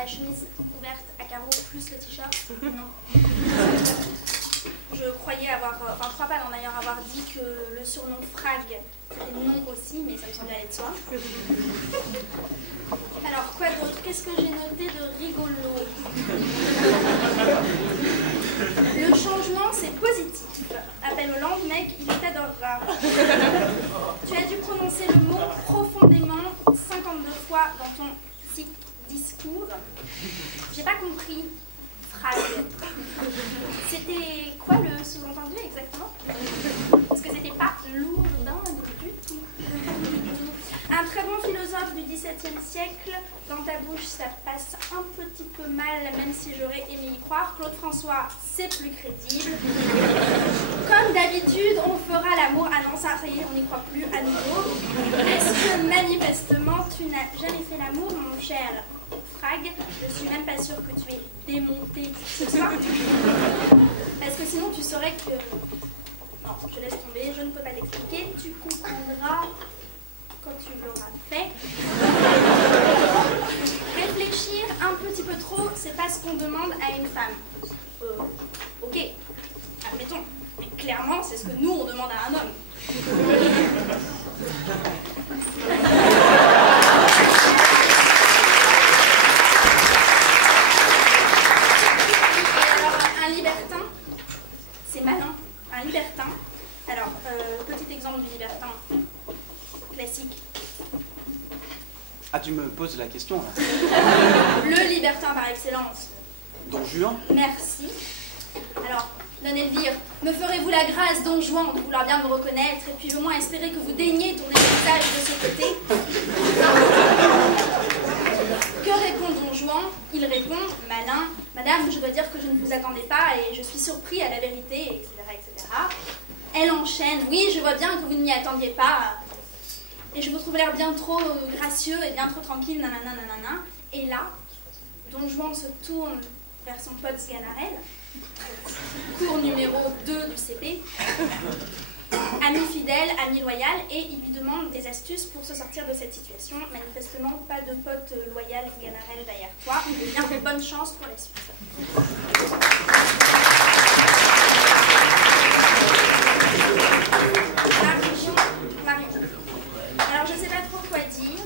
la chemise ouverte à carreaux plus le t-shirt? Non. Je croyais avoir, enfin je crois pas d'ailleurs avoir dit que le surnom Frag c'était non aussi, mais ça me semblait aller de soi. Alors quoi d'autre? Qu'est-ce que j'ai noté de rigolo? Le changement c'est positif. Appelle Hollande, mec, il t'adorera. Tu as dû prononcer le mot profondément 52 fois dans ton discours. J'ai pas compris. Frag. C'était quoi le sous-entendu exactement? Parce que c'était pas lourdin du tout. Un très bon philosophe du XVIIe siècle, dans ta bouche ça passe un petit peu mal, même si j'aurais aimé y croire. Claude François, c'est plus crédible. Comme d'habitude, on fera l'amour. Ah non, ça y est, on n'y croit plus à nouveau. Est-ce que manifestement tu n'as jamais fait l'amour, mon cher Frag? Je suis même pas sûre que tu aies démonté ce soir. Parce que sinon tu saurais que... Non, je laisse tomber, je ne peux pas t'expliquer. Tu comprendras quand tu l'auras fait. Réfléchir un petit peu trop, c'est pas ce qu'on demande à une femme. Ok, admettons. Mais clairement, c'est ce que nous, on demande à un homme. Libertin, c'est malin, un libertin. Alors, petit exemple du libertin classique. Ah, tu me poses la question là. Le libertin par excellence. Don Juan? Merci. Alors, Don Elvire, me ferez-vous la grâce, Don Juan, de vouloir bien me reconnaître, et puis au moins espérer que vous daigniez tourner le visage de ce côté? Que répond Don Juan? Il répond, malin, madame, je dois dire que je ne vous attendais pas et je suis surpris à la vérité, etc., etc. Elle enchaîne, oui, je vois bien que vous ne m'y attendiez pas, et je vous trouve l'air bien trop gracieux et bien trop tranquille, nanana, nanana. Et là, Don Juan se tourne vers son pote Sganarelle, cours numéro 2 du CP, ami fidèle, ami loyal, et il lui demande des astuces pour se sortir de cette situation. Manifestement, pas de pote loyal Sganarelle derrière toi, mais bien bonne chance pour la suite. Marion. Alors je sais pas trop quoi dire,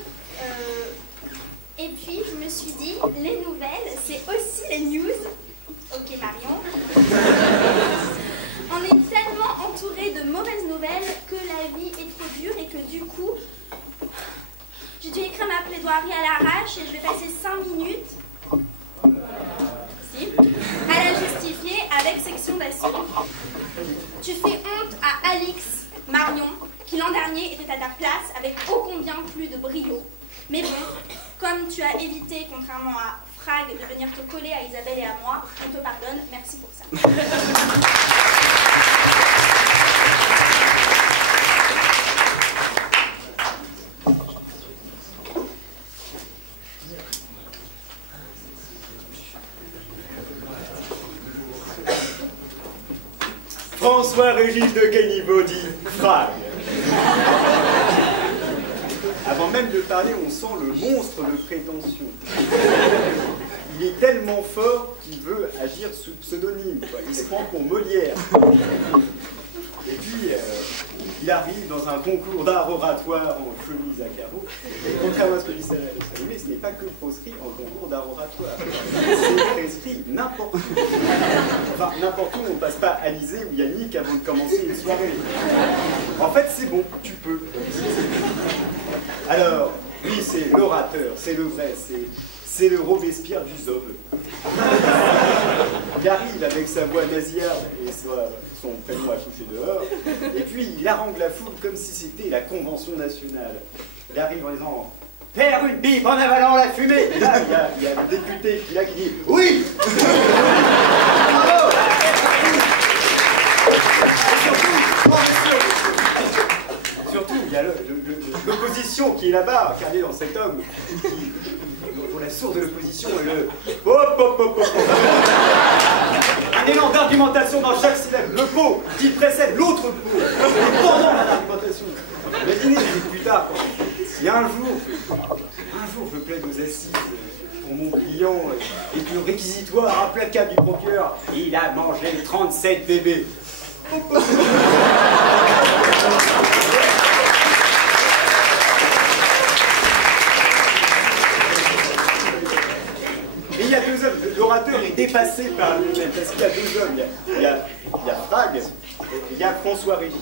et puis je me suis dit, les nouvelles, c'est aussi les news. Ok Marion. On est tellement entouré de mauvaises nouvelles que la vie est trop dure et que du coup, j'ai dû écrire ma plaidoirie à l'arrache et je vais passer 5 minutes ici, à la justifier avec section d'assaut. Tu fais honte à Alix Marion, qui l'an dernier était à ta place avec ô combien plus de brio. Mais bon, comme tu as évité, contrairement à Frag, de venir te coller à Isabelle et à moi, on te pardonne, merci pour ça. François-Régis de Caniveau dit Frag. Avant même de parler, on sent le monstre de prétention. Il est tellement fort qu'il veut agir sous pseudonyme, quoi. Il se prend pour Molière. Et puis, il arrive dans un concours d'art oratoire en chemise à carreaux. Et contrairement à ce que dit Salomé, ce n'est pas que proscrit en concours d'art oratoire. C'est prescrit n'importe où. Enfin, n'importe où, on ne passe pas Alizé ou Yannick avant de commencer une soirée. En fait, c'est bon, tu peux. Alors, lui, c'est l'orateur, c'est le vrai, c'est le Robespierre du Zob. Il arrive avec sa voix nasillarde et son prénom affiché dehors, et puis il harangue la foule comme si c'était la Convention nationale. Il arrive en disant « Faire une pipe en avalant la fumée !» Et là, il y a le député qui dit « Oui !» Bravo ! Surtout, il y a l'opposition qui est là-bas, incarnée dans cet homme, dont la source de l'opposition est le hop, hop, hop, hop. Un élan d'argumentation dans chaque syllabe. Le pot qui précède l'autre pot. Et pendant l'argumentation. Imaginez, plus tard, si un jour je plaide aux assises pour mon client et que le réquisitoire implacable du procureur, il a mangé 37 bébés. Et il y a deux hommes, l'orateur est dépassé par lui-même, parce qu'il y a deux hommes, il y a Frag et il y a François Régis.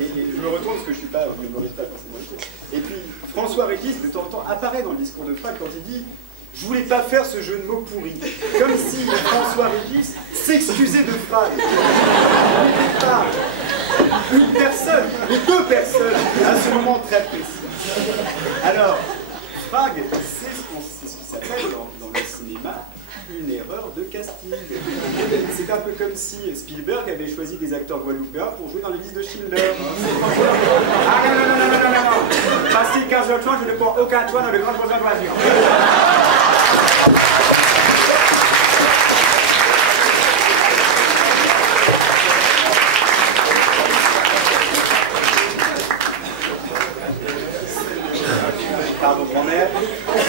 Et je me retourne parce que je ne suis pas humoriste forcément. Et puis François Régis, de temps en temps, apparaît dans le discours de Frag quand il dit « Je voulais pas faire ce jeu de mots pourri ». Comme si François Régis s'excusait de Frag. Il n'était pas une personne, mais deux personnes, à ce moment très précis. Alors, Frag, c'est ce qui s'appelle dans le cinéma une erreur de casting. C'est un peu comme si Spielberg avait choisi des acteurs guadeloupéens pour jouer dans les listes de Schindler. Ah non. Passé 15h30, je ne prends aucun toit dans le grand besoin d'oisir. Pardon, grand-mère. Je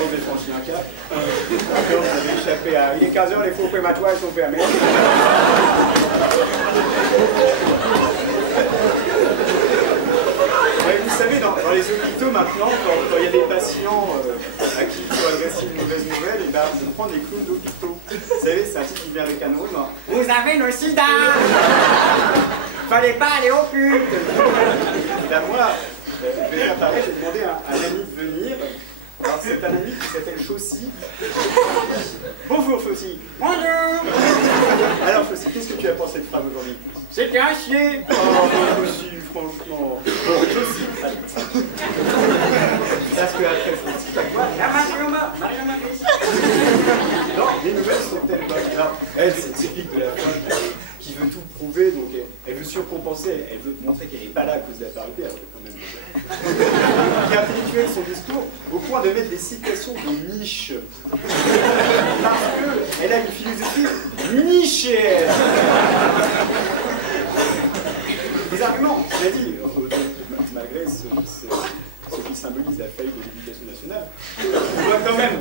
sens que j'ai franchi un cap. Vous avez échappé à... Il est 15h, les faux prématoires sont fermés. Ouais, vous savez, dans les hôpitaux maintenant, quand il y a des patients à qui il faut adresser une mauvaise nouvelle, et ben, on prend des clowns d'hôpitaux. Vous savez, c'est un type qui vient avec un rose. Vous avez le sida. Fallait pas aller au pute. Et ben moi, je vais faire pareil, j'ai demandé à un ami de venir. Alors c'est un ami qui s'appelle Chaussy. Bonjour Chaussy. Bonjour. Alors Chaussy, qu'est-ce que tu as pensé de Frag aujourd'hui? C'était un chier. Oh Chaussy, franchement. Bon, Chaussy. Parce que après Chaussy, t'as quoi? La Mario Maurice. Non, les nouvelles sont peut-être bonnes. Alors, elle, c'est typique de la femme qui veut tout prouver, donc elle veut surcompenser, elle veut montrer qu'elle n'est pas là à cause de la parité, alors que quand même... Qui a intellectuel son discours au point de mettre des citations de niche. Parce qu'elle a une philosophie nichéenne. Des arguments, je l'ai dit, malgré ce qui symbolise la faillite de l'éducation nationale, on doit quand même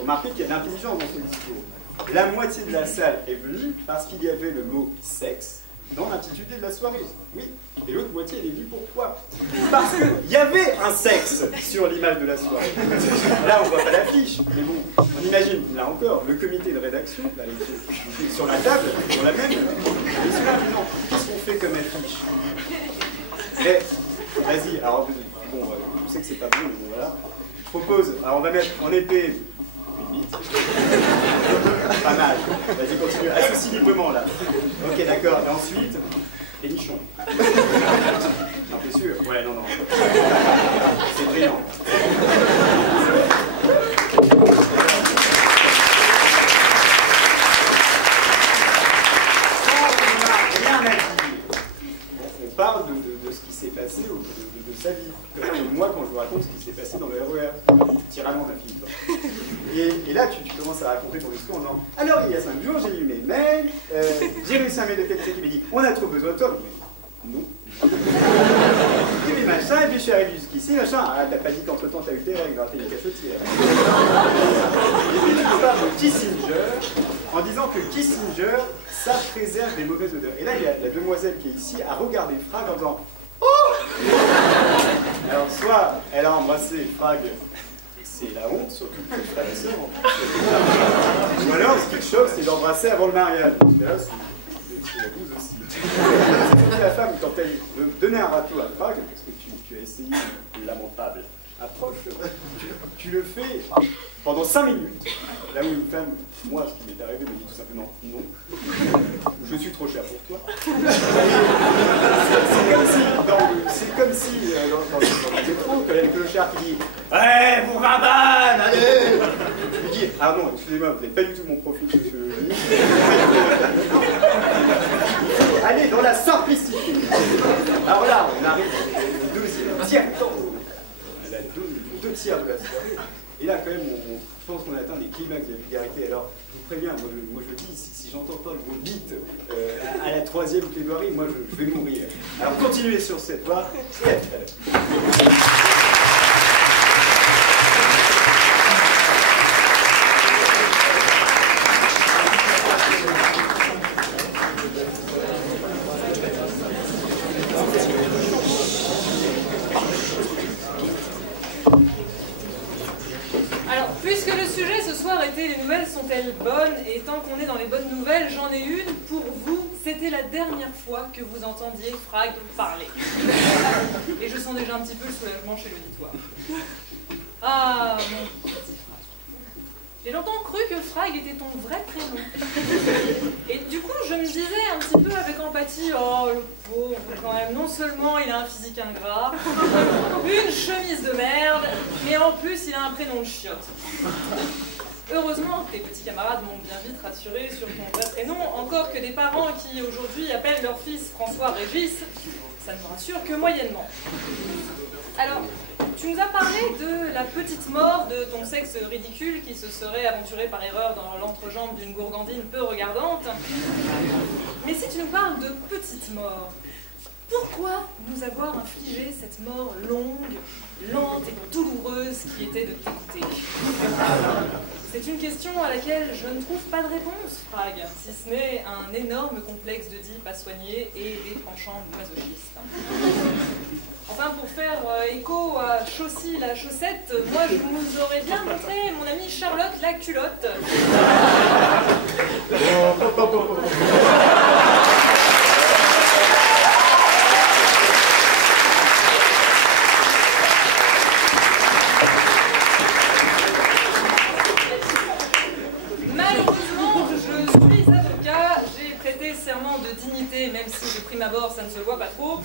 remarquer qu'il y a de l'intelligence dans ce discours. La moitié de la salle est venue parce qu'il y avait le mot sexe dans l'intitulé de la soirée. Oui. Et l'autre moitié, elle est venue pourquoi? Parce qu'il y avait un sexe sur l'image de la soirée. Là, on ne voit pas l'affiche, mais bon, on imagine, là encore, le comité de rédaction, là, sur la table, sur la même, et cela, non, qu'est-ce qu'on fait comme affiche? Mais, vas-y, alors, bon, je sais que c'est pas bon, mais bon, voilà. Je propose, alors on va mettre en épée, pas mal. Vas-y, continue. Associe librement, là. Ok, d'accord. Et ensuite, les nichons. Non, t'es sûr? Ouais, non. C'est brillant. Rien à dire. On parle de ce qui s'est passé, de sa vie. Moi, quand je vous raconte ce qui s'est passé dans le RER, tyrannement, ma fille, toi. Et là, tu commences à raconter ton discours en disant « Alors, il y a 5 jours, j'ai eu mes mails, j'ai reçu un mail de quelqu'un qui m'a dit « On a trop besoin de toi. » Non. J'ai mis machin, et puis je suis arrivé jusqu'ici, machin. Ah, t'as pas dit qu'entre-temps, t'as eu tes règles, t'as eu cachotières. Et puis tu parles de Kissinger, en disant que Kissinger, ça préserve les mauvaises odeurs. Et là, il y a la demoiselle qui est ici, à regarder Frag en disant « Oh !» Alors, soit elle a embrassé Frag, c'est la honte, surtout que les frères et sœurs. Ou alors, ce qui te choque, c'est d'embrasser avant le mariage. Et là, c'est la bouse aussi. C'est la femme, quand elle veut donner un râteau à Frag, parce que tu as essayé une lamentable approche, tu le fais pendant 5 minutes. Là où une femme, moi, ce qui m'est arrivé, me dit tout simplement non. Je suis trop cher pour toi. C'est comme si dans le métro, quand il y a le clochard qui dit « Ouais, vous rabanne, allez !» Je lui dis « Ah non, excusez-moi, vous n'êtes pas du tout mon profil sociologique. » Allez, dans la simplicité. Alors là, on arrive au deuxième tiers-temps. Deux tiers de la soirée. Et là, quand même, je pense qu'on a atteint des climax de la vulgarité. Alors, je vous préviens, moi je dis, si j'entends pas le mot bite à la 3e plaidoirie, moi je vais mourir. Alors, continuez sur cette voie. Et à tout à l'heure. Alors, puisque le sujet ce soir était les nouvelles sont-elles bonnes, et tant qu'on est dans les bonnes nouvelles, j'en ai une pour vous. C'était la dernière fois que vous entendiez Frag parler. Et je sens déjà un petit peu le soulagement chez l'auditoire. Ah, mon petit Frag. J'ai longtemps cru que Frag était ton vrai prénom. Et du coup, je me disais un petit peu avec empathie, oh le pauvre quand même, non seulement il a un physique ingrat, une chemise de merde, mais en plus il a un prénom de chiotte. Heureusement, tes petits camarades m'ont bien vite rassuré sur ton vrai prénom, encore que des parents qui aujourd'hui appellent leur fils François-Régis, ça ne me rassure que moyennement. Alors, tu nous as parlé de la petite mort de ton sexe ridicule qui se serait aventuré par erreur dans l'entrejambe d'une gourgandine peu regardante. Mais si tu nous parles de petite mort, pourquoi nous avoir infligé cette mort longue, lente et douloureuse qui était de t'écouter? C'est une question à laquelle je ne trouve pas de réponse, Frag, si ce n'est un énorme complexe d'Oedipe à soigner et des penchants masochistes. Enfin, pour faire écho à Chaussy la chaussette, moi je vous aurais bien montré mon amie Charlotte la culotte. Malheureusement, je suis avocat, j'ai prêté serment de dignité, même si de prime abord ça ne se voit pas trop.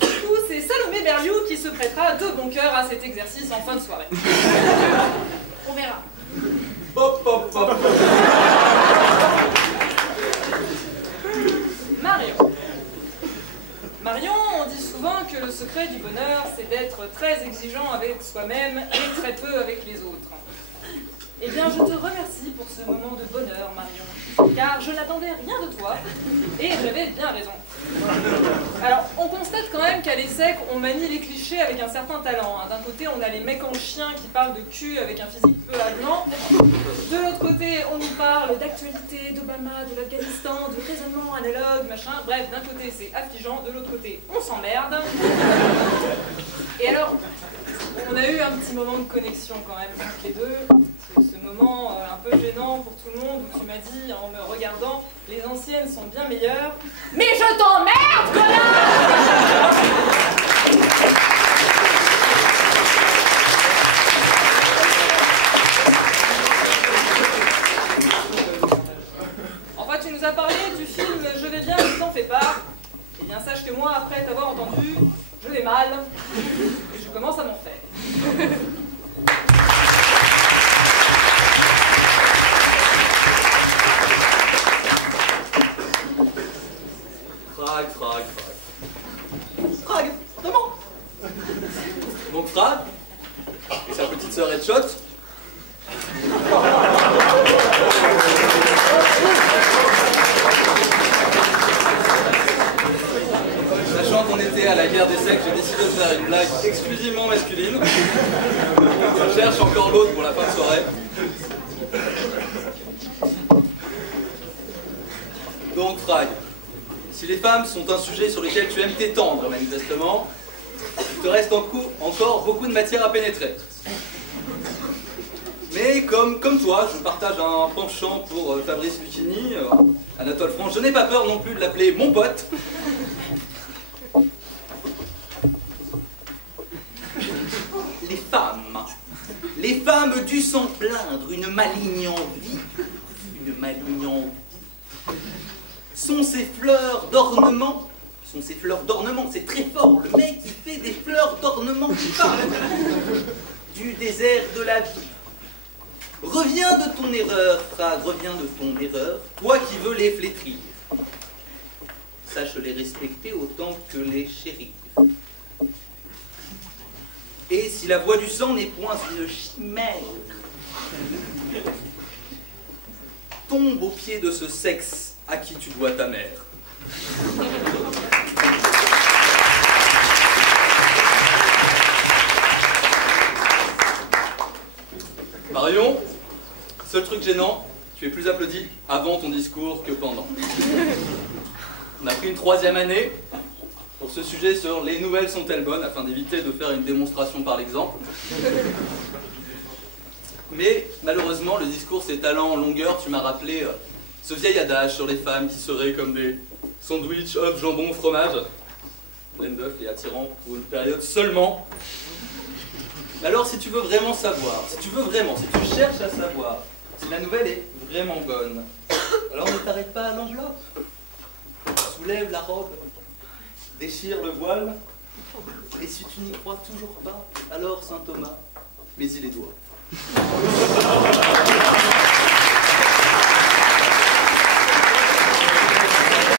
Du coup, c'est Salomé Berliou qui se prêtera de bon cœur à cet exercice en fin de soirée. On verra. Pop, pop, pop. Marion. Marion, on dit souvent que le secret du bonheur, c'est d'être très exigeant avec soi-même et très peu avec les autres. Eh bien, je te remercie pour ce moment de bonheur, Marion, car je n'attendais rien de toi, et j'avais bien raison. Alors, on constate quand même qu'à l'ESSEC, on manie les clichés avec un certain talent. D'un côté, on a les mecs en chien qui parlent de cul avec un physique peu avenant. De l'autre côté, on nous parle d'actualité, d'Obama, de l'Afghanistan, de raisonnement analogue, machin. Bref, d'un côté, c'est affligeant, de l'autre côté, on s'emmerde. Et alors, on a eu un petit moment de connexion quand même, entre les deux. Ce moment un peu gênant pour tout le monde où tu m'as dit en me regardant, les anciennes sont bien meilleures. Mais je t'emmerde, connard! Enfin, tu nous as parlé du film Je vais bien, ne t'en fais pas. Eh bien, sache que moi, après t'avoir entendu, je vais mal. Et je commence à m'en faire. Frag, vraiment. Donc Frag et sa petite sœur Headshot. Sachant qu'on était à la guerre des sexes, j'ai décidé de faire une blague exclusivement masculine. Je cherche encore l'autre pour la fin de soirée. Donc Frag, si les femmes sont un sujet sur lequel tu aimes t'étendre manifestement, il te reste encore beaucoup de matière à pénétrer. Mais comme toi, je partage un penchant pour Fabrice Lucchini, Anatole France, je n'ai pas peur non plus de l'appeler mon pote. Les femmes dû s'en plaindre, une maligne envie, sont ces fleurs d'ornement. C'est très fort, le mec qui fait des fleurs d'ornement qui parle du désert de la vie. Reviens de ton erreur, Frag, reviens de ton erreur, toi qui veux les flétrir. Sache les respecter autant que les chérir. Et si la voix du sang n'est point une chimère, tombe aux pieds de ce sexe à qui tu dois ta mère. Marion, seul truc gênant, tu es plus applaudi avant ton discours que pendant. On a pris une 3e année pour ce sujet sur les nouvelles sont-elles bonnes, afin d'éviter de faire une démonstration par l'exemple. Mais malheureusement, le discours s'étalant en longueur, tu m'as rappelé ce vieil adage sur les femmes qui seraient comme des sandwichs, œufs, jambon, fromage, plein d'œufs et attirants pour une période seulement. Alors si tu veux vraiment savoir, si tu cherches à savoir si la nouvelle est vraiment bonne, alors ne t'arrête pas à l'enveloppe. Soulève la robe, déchire le voile, et si tu n'y crois toujours pas, alors Saint Thomas, mets-y les doigts.